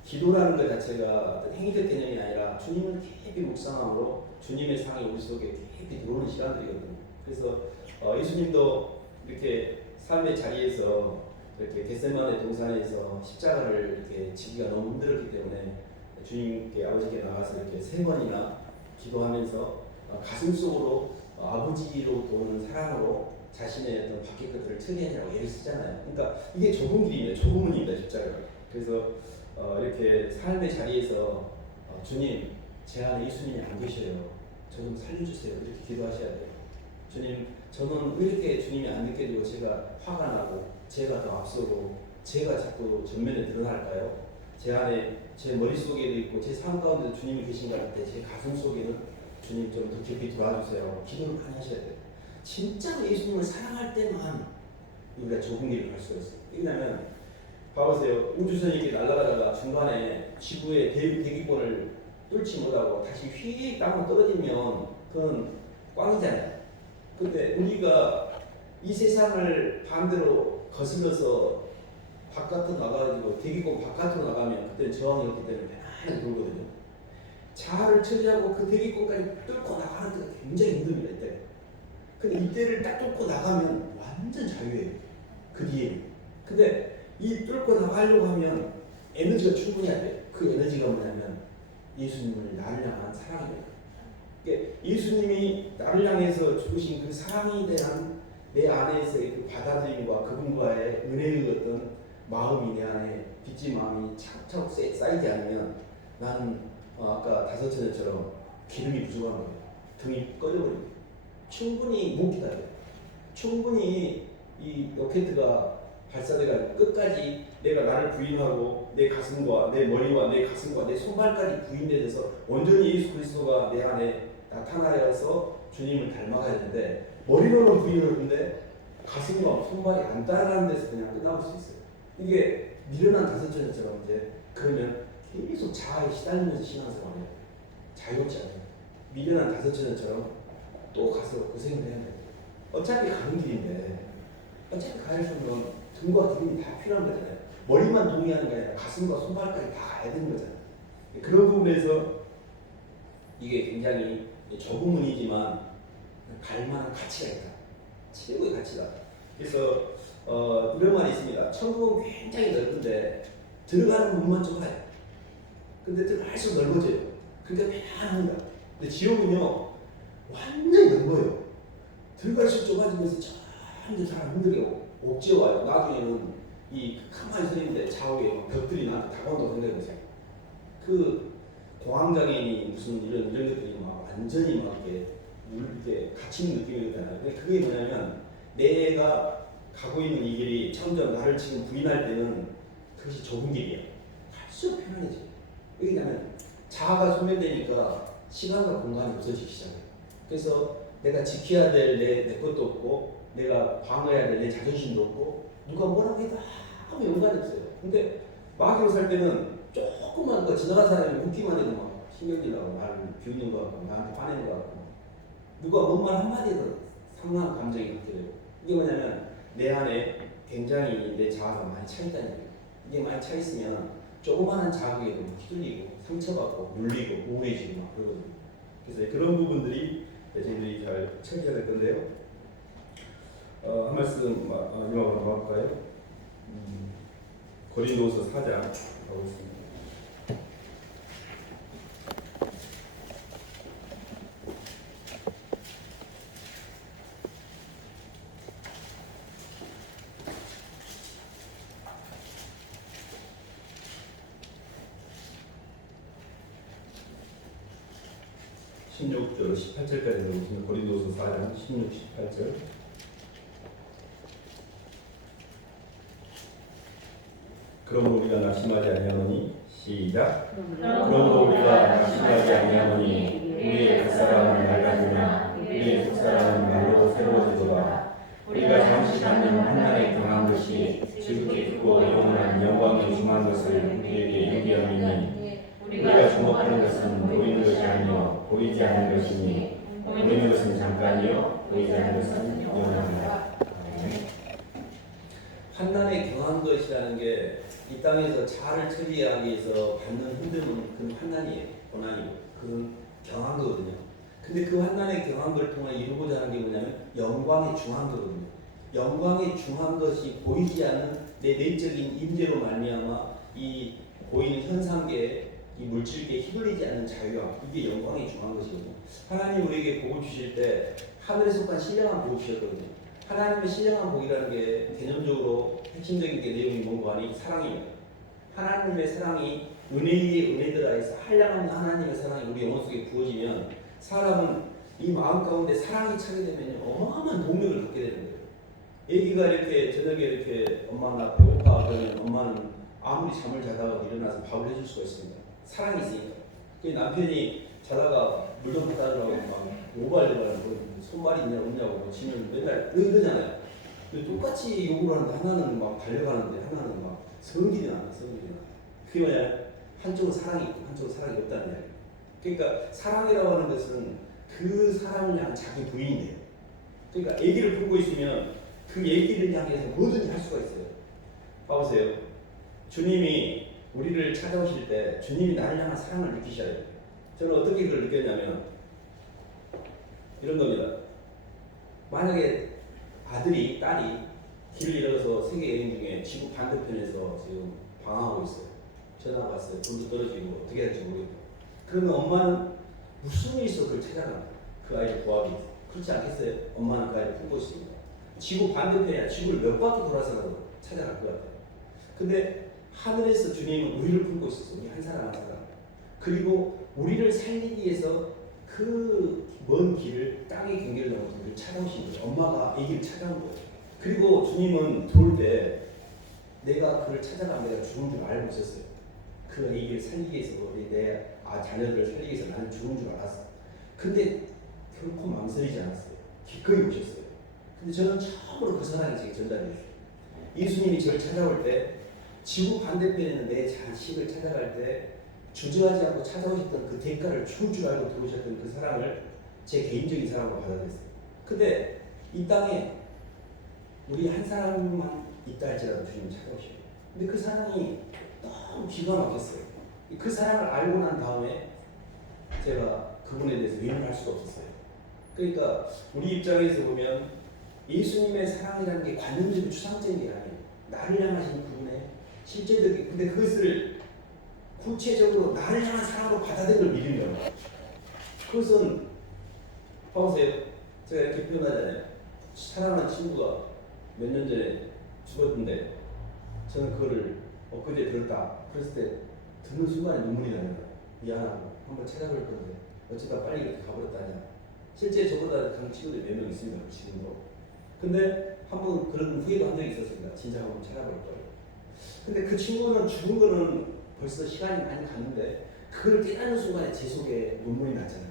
기도라는 것 자체가 어떤 행위적 개념이 아니라 주님을 깊이 묵상함으로 주님의 상이 우리 속에 깊이 들어오는 시간들이거든요. 그래서 예수님도 이렇게 삶의 자리에서 이렇게 겟세마네 동산에서 십자가를 이렇게 지기가 너무 힘들었기 때문에 주님께 아버지께 나가서 이렇게 3번이나 기도하면서 가슴 속으로 아버지로부터 오는 사랑으로 자신의 어떤 밖의 것들을 처리하냐고 예를 쓰잖아요. 그러니까 이게 좁은 길입니다. 좁은 문입니다. 십자가가. 그래서 이렇게 삶의 자리에서 주님 제 안에 예수님이 안 계셔요. 저 좀 살려주세요. 이렇게 기도하셔야 돼요. 주님 저는 왜 이렇게 주님이 안 느껴지고 제가 화가 나고 제가 더 앞서고 제가 자꾸 전면에 드러날까요? 제 안에 제 머릿속에도 있고 제 삶 가운데도 주님이 계신가 할 때 제 가슴 속에는 주님 좀 더 깊이 도와주세요. 기도를 많이 하셔야 돼요. 진짜로 예수님을 사랑할 때만 우리가 좁은 길을 갈 수가 있어요. 왜냐하면 봐보세요. 우주선이 이렇게 날아가다가 중간에 지구의 대기권을 뚫지 못하고 다시 휙 땅으로 떨어지면 그건 꽝이잖아요. 근데 우리가 이 세상을 반대로 거슬러서 바깥으로 나가가지고 대기권 바깥으로 나가면 그때는 저항이 없기 때문에 편안하게 돌거든요. 자아를 처리하고 그 대기권까지 뚫고 나가는 데가 굉장히 힘듭니다. 이때. 근데 이때를 딱 뚫고 나가면 완전 자유예요. 그 뒤에. 근데 이 뚫고 나가려고 하면 에너지가 충분해야 돼요. 그 에너지가 뭐냐면 예수님을 나를 향한 사랑이에요. 그러니까 예수님이 나를 향해서 주신 그 사랑에 대한 내 안에서의 그 받아들임과 그분과의 은혜의 어떤 마음이 내 안에 빚진 마음이 차곡차곡 쌓이지 않으면 나는 아까 다섯처럼 기름이 부족한 거예요. 등이 꺼져버립니다. 충분히 못 기다려요. 충분히 이 로켓가 발사대가 끝까지 내가 나를 부인하고 내 가슴과 내 머리와 내 가슴과 내 손발까지 부인돼서 온전히 예수 그리스도가 내 안에 나타나서 주님을 닮아가야 되는데 머리로는 부인을 하는데 가슴과 손발이 안 따라가는 데서 그냥 끝나볼 수 있어요. 이게 미련한 다섯처럼 이제 그러면 계속 자아에 시달리면서 신앙생활을 해요. 자유롭지 않아요. 미련한 다섯처럼 또 가서 고생을 해야 돼. 어차피 가는 길인데 어차피 가야 되면 등과 등이 다 필요한 거잖아요. 머리만 동의하는 게 아니라 가슴과 손발까지 다 가야 되는 거잖아요. 그런 부분에서 이게 굉장히 좁은 문이지만 갈 만한 가치가 있다. 최고의 가치다. 그래서 이런 말이 있습니다. 천국은 굉장히 넓은데 들어가는 문만 좁아요. 근데 들어갈수록 넓어져요. 그러니까 편안합니다. 근데 지옥은요 완전히 넓어요. 들어갈수록 좁아지면서 점점 사람 힘들게 옥죄와요. 나중에는 이 가만히 서 있는데 좌우에 막 벽들이 나한테 다가온다고 생각해보세요. 그 공황장애인이 무슨 이런 것들이 막 완전히 막 이렇게 갇히는 느낌이잖아요. 근데 그게 뭐냐면 내가 가고 있는 이 길이 점점 나를 지금 부인할 때는 그것이 좁은 길이야. 갈수록 편안해져. 왜냐면 자아가 소멸되니까 시간과 공간이 없어지기 시작해요. 그래서 내가 지켜야 될 내 것도 없고 내가 방어해야 될 내 자존심도 없고 누가 뭐라고 해도 아무 연관이 없어요. 근데 마귀로 살 때는 조금만 더 지나간 사람이 웃기만 해도 막 신경질 나고 나를 비웃는 것 같고 나한테 화내는 것 같고 누가 뭔 말 한마디에도 상당한 감정이 갖게 되고 이게 뭐냐면 내 안에 굉장히 내 자아가 많이 차있다는 거예요. 이게 많이 차있으면 조그마한 자극에도 휘둘리고 상처받고 눌리고 우울해지고 막 그러거든요. 그래서 그런 부분들이 저희들이 잘 챙겨야 될 건데요. 한 말씀 이마로 넘어갈까요? 고린도후서 4장 가고 있습니다. (16절) 18절까지 보시면 고린도후서 4장 16, 18절. 그러므로 우리가 낙심하지 아니하노니 시작. 그러므로 우리가 낙심하지 아니하노니 우리의 겉사람은 낡아지나 우리의 속사람은 말로 새로워지도다. 우리가 잠시 갖는 한날의 강한 것이 지극히 크고 영원한 영광의 중한 것을 우리에게 얘기함이니 우리가 주목하는 것은 보이는 것이 아니요 보이지 않는 것이니 보이는 것은 잠깐이요 보이지 않는 것은 영원하다. 환난의 경한 것이라는 게 이 땅에서 자아를 처리하기 위해서 받는 힘듦은 그 환난이에요. 고난이고 그건 경한 거거든요. 근데 그 환난의 경한 걸 통해 이루고자 하는 게 뭐냐면 영광의 중한 거거든요. 영광의 중한 것이 보이지 않는 내 내적인 임재로 말미암아 이 보이는 현상계에 이 물질계에 휘둘리지 않는 자유와 이게 영광의 중한 것이거든요. 하나님 우리에게 복을 주실 때 하늘에 속한 신령한 복을 주셨거든요. 하나님의 신령한 복이라는 게 개념적으로 핵심적인 게 내용이 뭔가 하니 사랑입니다. 하나님의 사랑이 은혜 위에 은혜더라해서 한량없는 하나님의 사랑이 우리 영혼 속에 부어지면 사람은 이 마음 가운데 사랑이 차게 되면 어마어마한 동력을 갖게 되는 거예요. 애기가 이렇게 저녁에 이렇게 엄마 나 배고파 그러면 엄마는 아무리 잠을 자다가 일어나서 밥을 해줄 수가 있습니다. 사랑이 있으니까. 그 남편이 자다가 물 좀 갖다 주라고 막 오발대발 손발이 있냐 없냐고 지는 맨날 이러잖아요. 똑같이 욕을 하는데 하나는 막 달려가는데 하나는 막 성질이 나. 그게 뭐냐? 한쪽은 사랑이 있고 한쪽은 사랑이 없다는 이야기. 그러니까 사랑이라고 하는 것은 그 사람을 향한 자기 부인이에요. 그러니까 아기를 품고 있으면 그 아기를 향해서 뭐든지 할 수가 있어요. 봐보세요. 주님이 우리를 찾아오실 때 주님이 나를 향한 사랑을 느끼셔야 돼요. 저는 어떻게 그걸 느꼈냐면 이런 겁니다. 만약에 아들이 딸이 길을 잃어서 세계 여행 중에 지구 반대편에서 지금 방황하고 있어요. 전화가 왔어요. 돈도 떨어지고 어떻게 해야 될지 모르겠다. 그러면 엄마는 무슨 일이 있어 그걸 찾아갑니다. 그 아이를 구하기 위해서. 그렇지 않겠어요? 엄마는 그 아이를 품고 있습니다. 지구 반대편이야. 지구를 몇 바퀴 돌아서라도 찾아갈 것 같아요. 근데 하늘에서 주님은 우리를 품고 있었어요. 우리 한 사람 한 사람. 그리고 우리를 살리기 위해서 그 먼 길을 땅의 경계를 넘어서 우리를 찾아오신 거예요. 엄마가 아기를 찾아온 거예요. 그리고 주님은 돌 때 내가 그를 찾아가면 내가 죽은 줄 알고 있었어요. 그 아기를 살리기 위해서 내 자녀들을 살리기 위해서 나는 죽은 줄 알았어. 근데 결코 망설이지 않았어요. 기꺼이 오셨어요. 근데 저는 처음으로 그 사랑이 제게 전달이 됐어요. 예수님이 저를 찾아올 때 지구 반대편에 있는 내 자식을 찾아갈 때 주저하지 않고 찾아오셨던 그 대가를 줄 줄 알고 들어오셨던 그 사랑을 제 개인적인 사랑으로 받아들였어요. 근데 이 땅에 우리 한 사람만 있다 할지라도 주님이 찾아오셔요. 근데 그 사랑이 너무 기가 막혔어요. 그 사랑을 알고 난 다음에 제가 그분에 대해서 외면할 수가 없었어요. 그러니까 우리 입장에서 보면 예수님의 사랑이라는 게 관념적이고 추상적인 게 아니에요. 나를 향하신 그분의 실제적인, 근데 그것을 구체적으로 나를 향한 사랑으로 받아들인 걸 믿으면 그것은 봐보세요. 제가 이렇게 표현하잖아요. 사랑하는 친구가 몇 년 전에 죽었는데 저는 그거를 엊그제 들었다. 그랬을 때 듣는 순간에 눈물이 나는 거예요. 미안하고 한번 찾아볼 건데 어쩌다 빨리 이렇게 가버렸다냐. 실제 저보다 강 친구들이 몇 명 있습니다. 지금도. 근데 한번 그런 후회도 한 적이 있었습니다. 진짜 한번 찾아볼 거예요. 근데 그 친구는 죽은 거는 벌써 시간이 많이 갔는데 그걸 깨닫는 순간에 제 속에 눈물이 났잖아요.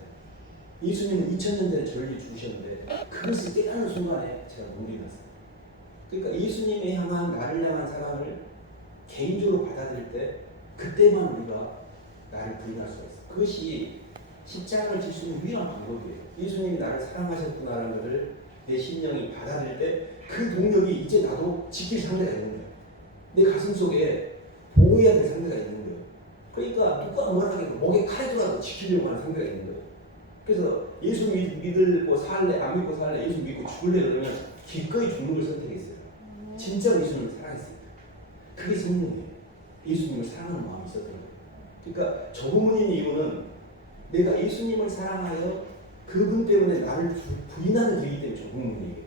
예수님은 2000년 전에 저를 위해 죽으셨는데 그것을 깨닫는 순간에 제가 눈물이 났어요. 그러니까 예수님이 향한 나를 향한 사랑을 개인적으로 받아들일 때 그때만 우리가 나를 부인할 수가 있어요. 그것이 십자가를 질 수 있는 유일한 방법이에요. 예수님이 나를 사랑하셨구나라는 것을 내 심령이 받아들일 때 그 동력이 이제 나도 지킬 상대가 있는 거예요. 내 가슴 속에 보호해야 될 상대가 있는 거예요. 그러니까 누가 뭐라 해도 목에 칼이 들어가도 지키려고 하는 상대가 있는 거예요. 그래서 예수 믿고 살래, 안 믿고 살래, 예수 믿고 죽을래 그러면 기꺼이 죽는 걸 선택했어요. 진짜 예수님을 사랑했습니다. 그게 성령이에요. 예수님을 사랑하는 마음이 있었던 거예요. 그러니까 저부모님 이유는 내가 예수님을 사랑하여 그분 때문에 나를 부인하는 길이기 때문에 저부모님이에요.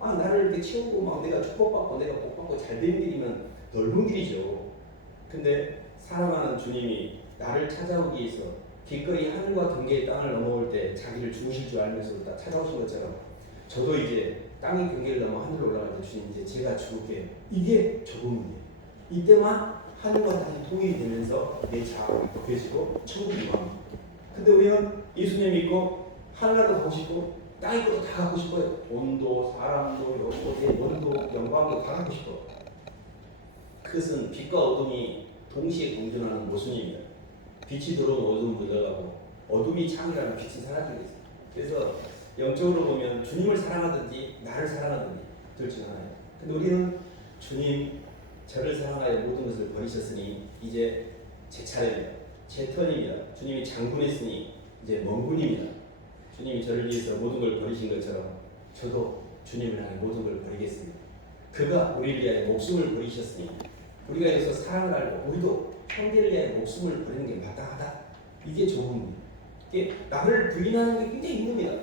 나를 이렇게 채우고 막 내가 축복받고 내가 복받고 잘 되는 길이면 넓은 길이죠. 근데 사랑하는 주님이 나를 찾아오기 위해서 기꺼이 하늘과 경계의 땅을 넘어올 때 자기를 죽으실 줄 알면서 다 찾아오신 것처럼 저도 이제 땅의 경계를 넘어 하늘로 올라갈 때 주님 이제 제가 죽을게요. 이게 저부모님이에요. 이때만 하늘과 땅이 통일이 되면서 내 자아가 덮여지고 천국이 임합니다. 근데 우리는 예수님 믿고 하늘나라도 가고 싶고 땅의 것도 다 갖고 싶어요. 온도, 사람도, 영도, 원도, 영광도 다 갖고 싶어. 그것은 빛과 어둠이 동시에 공존하는 모순입니다. 빛이 들어오면 어둠이 들어가고 어둠이 창이라면 빛이 사라지게 있어요. 그래서 영적으로 보면 주님을 사랑하든지 나를 사랑하든지 둘 중 하나예요. 근데 우리는 주님 저를 사랑하여 모든 것을 버리셨으니 이제 제 차례입니다. 제 턴입니다. 주님이 장군했으니 이제 멍군입니다. 주님이 저를 위해서 모든 걸 버리신 것처럼 저도 주님을 향해 모든 걸 버리겠습니다. 그가 우리를 위하여 목숨을 버리셨으니 우리가 여기서 사랑을 알고 우리도 형제를 위하여 목숨을 버리는 게 마땅하다. 이게 좋은 이게 나를 부인하는 게 굉장히 힘듭니다.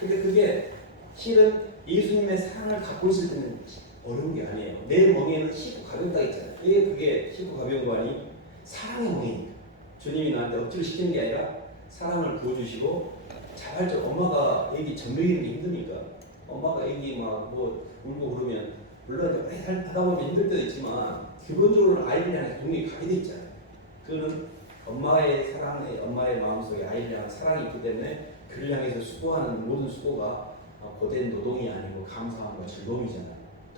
근데 그게 실은 예수님의 사랑을 갖고 있을 때는 어려운 게 아니에요. 내 멍에는 쉽고 가볍다 있잖아요. 그게 쉽고 가벼운 거 아니? 사랑의 멍에니까. 주님이 나한테 억지로 시키는 게 아니라 사랑을 부어주시고 자발적 엄마가 애기 젖먹이는 게 힘드니까 엄마가 애기 막 뭐 울고 그러면 물론 하다 보면 힘들 때도 있지만 기본적으로는 아이를 향해 동력이 가게 돼 있잖아요. 그거는 엄마의 사랑에 엄마의 마음속에 아이를 향한 사랑이 있기 때문에 그를 향해서 수고하는 모든 수고가 고된 노동이 아니고 감사함과 즐거움이잖아요.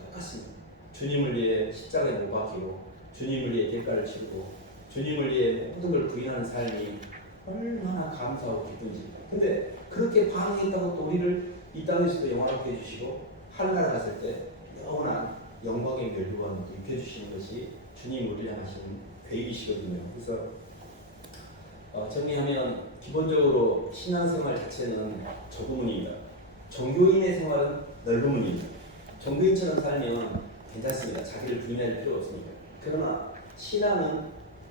똑같습니다. 주님을 위해 십자가에 못 박히고 주님을 위해 대가를 치르고 주님을 위해 모든 걸 부인하는 삶이 얼마나 감사하고 기쁜지. 근데 그렇게 반응했다고 또 우리를 이 땅에서도 영화롭게 해주시고 하늘나라 갔을 때 영원한 영광의 멸류관을 입혀주시는 것이 주님 우리를 향하신 계획이시거든요. 그래서 정리하면 기본적으로 신앙생활 자체는 좁은 종교인의 생활은 넓은 문입니다. 종교인처럼 살면 괜찮습니다. 자기를 부인할 필요 없으니까. 그러나 신앙은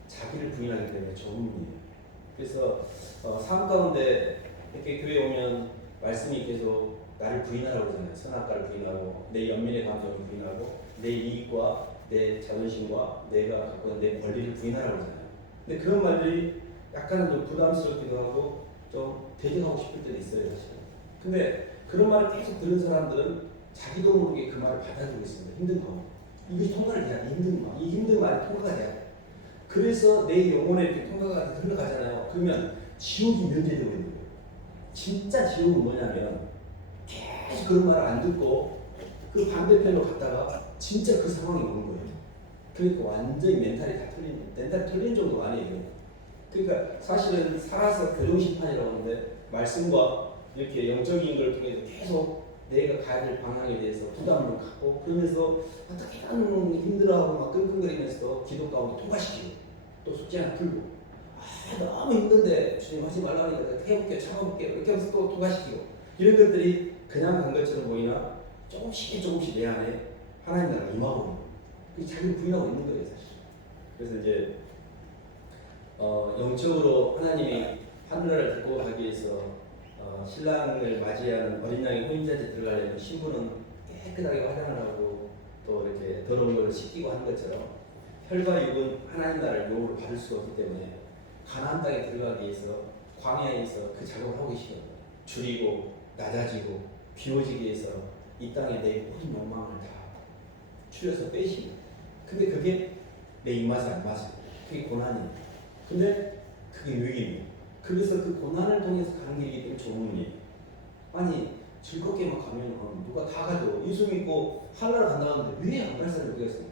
자기를 부인하기 때문에 좁은 문이에요. 그래서 삶 가운데 이렇게 교회 오면 말씀이 계속 나를 부인하라고 그러잖아요. 선악과를 부인하고 내 연민의 감정을 부인하고 내 이익과 내 자존심과 내가 갖고 있는 내 권리를 부인하라고 그러잖아요. 근데 그런 말들이 약간은 좀 부담스럽기도 하고 좀 대적하고 싶을 때도 있어요, 사실. 근데 그런 말을 계속 들은 사람들은 자기도 모르게 그 말을 받아들이고 있습니다. 힘든 거. 이게 통과를 돼야 돼. 힘든 거. 이 힘든 말이 통과가 돼야 돼. 그래서 내 영혼에 이렇게 통과가 들어가잖아요. 그러면 지옥이 면제되고 있는 거예요. 진짜 지옥은 뭐냐면 계속 그런 말을 안 듣고 그 반대편으로 갔다가 진짜 그 상황이 오는 거예요. 그러니까 완전히 멘탈이 틀린 정도가 아니에요. 그러니까 사실은 살아서 교정심판이라고 하는데 말씀과 이렇게 영적인 걸 통해서 계속 내가 가야 될 방향에 대해서 부담을 갖고 그러면서 어떻게든 힘들어하고 막 끙끙거리면서 기도 가운데 통과시키고 또 숙제 하나 풀고 너무 힘든데 주님 하지 말라니까 내가 해볼게요 참아볼게요 이렇게 하면서 또 통과시키고 이런 것들이 그냥 간 것처럼 보이나 조금씩 내 안에 하나님 나라가 임하고 있는 거예요. 그게 자기를 부인하고 있는 거예요 사실. 그래서 이제 영적으로 하나님이 하늘나라를 데리고 가기 위해서 신랑을 맞이하는 어린 양의 혼인잔치에 들어가려면 신부는 깨끗하게 화장을 하고 또 이렇게 더러운 것을 씻기고 하는 것처럼 혈과 육은 하나님 나라를 요구를 받을 수가 없기 때문에 가나안 땅에 들어가기 위해서 광야에서 그 작업을 하고 계시는 거예요. 줄이고 낮아지고 비워지기 위해서 이 땅에 내 모든 욕망을 다 추려서 빼시고 근데 그게 내 입맛에 안 맞아요. 그게 고난이에요. 근데 그게 유익이에요. 그래서 그 고난을 통해서 가는 길이기 때문에 좋은 일이에요. 아니 즐겁게만 가면 누가 다 가죠. 예수 믿고 하늘나라 간다는데 왜 안 갈 사람이 누구겠어요?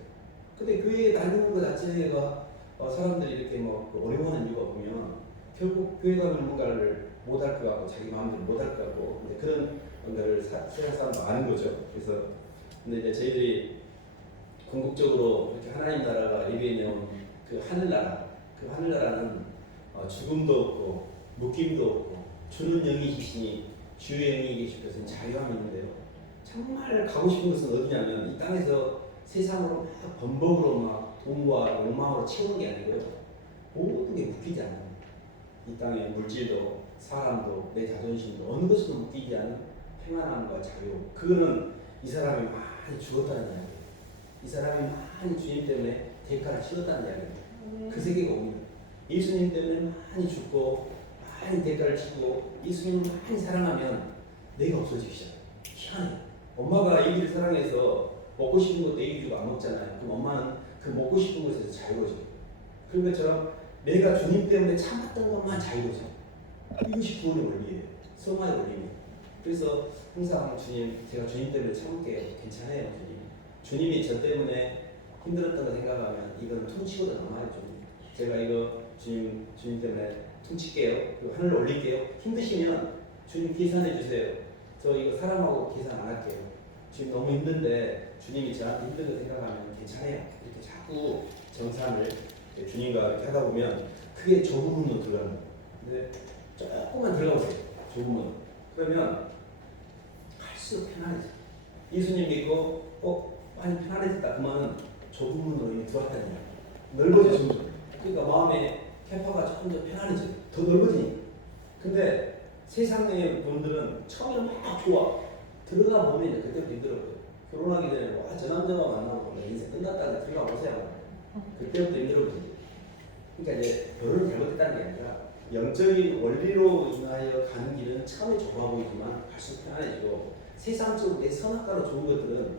근데 교회에 다니는 것 자체가 사람들이 이렇게 뭐 어려워하는 이유가 보면 결국 교회 가면 뭔가를 못할 것 같고 자기 마음대로 못할 것 같고 근데 그런 거를 세상 사람도 아는 거죠. 그래서 근데 이제 저희들이 궁극적으로 이렇게 하나님 나라가 예배해 놓은 그 하늘나라 그 하늘나라는 죽음도 없고 묶임도 없고 주는 영이 계시니 주의 영이 계시면서 자유함이 있는데요. 정말 가고 싶은 것은 어디냐면 이 땅에서 세상으로 막 번복으로 막 돈과 욕망으로 채우는 게 아니고요. 모든 게 묶이지 않아요. 이 땅의 물질도 사람도 내 자존심도 어느 것으로 묶이지 않은 평안함과 자유. 그거는 이 사람이 많이 죽었다는 이야기예요. 이 사람이 많이 주님 때문에 대가를 치렀다는 이야기예요. 그 세계가 옵니다. 예수님 때문에 많이 죽고 많이 대가를 치고 예수님을 많이 사랑하면 내가 없어지기 시작해요. 희한해요. 엄마가 아기를 사랑해서 먹고 싶은 것도 아기 주고 안 먹잖아요. 그럼 엄마는 그 먹고 싶은 것에서 자유로워져요. 그런 것처럼 내가 주님 때문에 참았던 것만 자유로워져요. 이것이 구원의 원리예요. 성화의 원리입니다. 그래서 항상 주님, 제가 주님 때문에 참을게요. 괜찮아요, 주님. 주님이 저 때문에 힘들었던 거 생각하면 이건 퉁치고도 남아요, 주님. 제가 이거 주님 때문에 퉁칠게요. 그리고 하늘을 올릴게요. 힘드시면 주님 계산해 주세요. 저 이거 사람하고 계산 안 할게요. 지금 너무 힘든데 주님이 저한테 힘든 거 생각하면 괜찮아요. 이렇게 자꾸 정산을 주님과 이렇게 하다 보면 그게 좁은 문으로 들어가는 거예요. 근데 조금만 들어가보세요. 좁은 문. 그러면 갈수록 편안해져요. 예수님 믿고 많이 편안해졌다. 그 말은 좁은 문으로 이미 들어왔다는 거예요. 넓어져 점점. 그러니까 마음에 캐파가 조금 더 편안해져요. 더 넓어지니까. 근데 세상의 분들은 처음에는 막 좋아. 들어가 보면 이제 그때부터 힘들어요. 결혼하기 전에 와, 저 남자가 만나고 인생 끝났다는데 들어가 보세요. 그때부터 힘들어지죠. 그러니까 이제 결혼을 잘못했다는 게 아니라 영적인 원리로 인하여 가는 길은 처음에 좁아 보이지만 갈수록 편안해지고 세상적으로 내 선악과로 좋은 것들은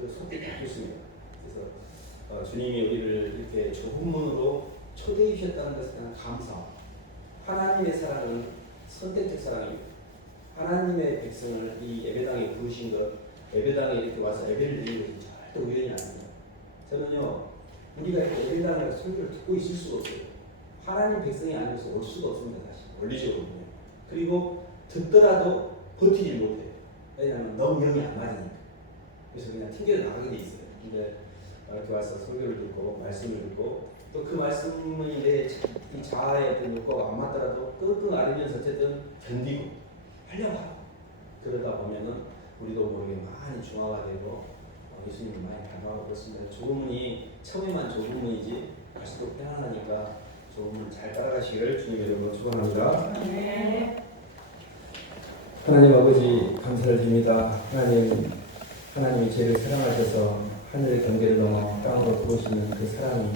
그 속에 바뀌었습니다. 그래서 주님이 우리를 이렇게 좁은 문으로 초대해 주셨다는 것에 대한 감사. 하나님의 사랑은 선택적 사랑입니다. 하나님의 백성을 이 예배당에 부르신 것, 예배당에 이렇게 와서 예배를 드리는 것은 절대 우연이 아닙니다. 저는요, 우리가 이렇게 예배당에 와서 설교를 듣고 있을 수가 없어요. 하나님 백성이 아니어서 올 수가 없습니다, 사실. 원리적으로. 그리고 듣더라도 버티지 못해요. 왜냐하면 너무 영이 안 맞으니까. 그래서 그냥 튕겨 나가게 돼 있어요. 근데 이렇게 와서 설교를 듣고 말씀을 듣고 또 그 말씀이 내 자아의 어떤 욕구가 안 맞더라도 끙끙 앓으면서 어쨌든 견디고 하려고 하고 그러다 보면은 우리도 모르게 많이 중화가 되고 예수님을 많이 닮아가고 그렇습니다. 좁은 문이 처음에만 좁은 문이지 갈수록 편안하니까 좁은 문 잘 따라가시기를 주님의 이름으로 축원합니다. 네. 하나님 아버지 감사를 드립니다. 하나님이 죄를 사랑하셔서 하늘의 경계를 넘어 땅으로 들어오시는 그 사랑이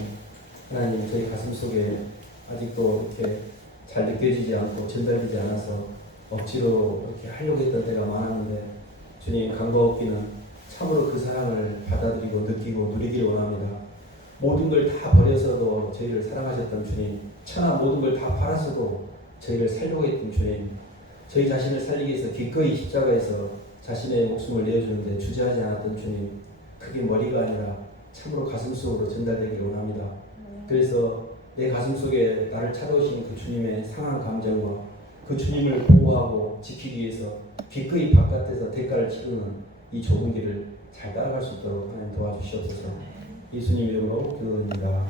하나님 저희 가슴 속에 아직도 이렇게 잘 느껴지지 않고 전달되지 않아서 억지로 이렇게 하려고 했던 때가 많았는데 주님 간과 없기는 참으로 그 사랑을 받아들이고 느끼고 누리기를 원합니다. 모든 걸 다 버려서도 저희를 사랑하셨던 주님, 천하 모든 걸 다 팔아서도 저희를 살려고 했던 주님, 저희 자신을 살리기 위해서 기꺼이 십자가에서 자신의 목숨을 내어주는데 주저하지 않았던 주님, 그게 머리가 아니라 참으로 가슴 속으로 전달되기를 원합니다. 그래서 내 가슴 속에 나를 찾아오신 그 주님의 상한 감정과 그 주님을 보호하고 지키기 위해서 기꺼이 바깥에서 대가를 치르는 이 좁은 길을 잘 따라갈 수 있도록 하나님 도와주시옵소서. 예수님 이름으로 기도드립니다.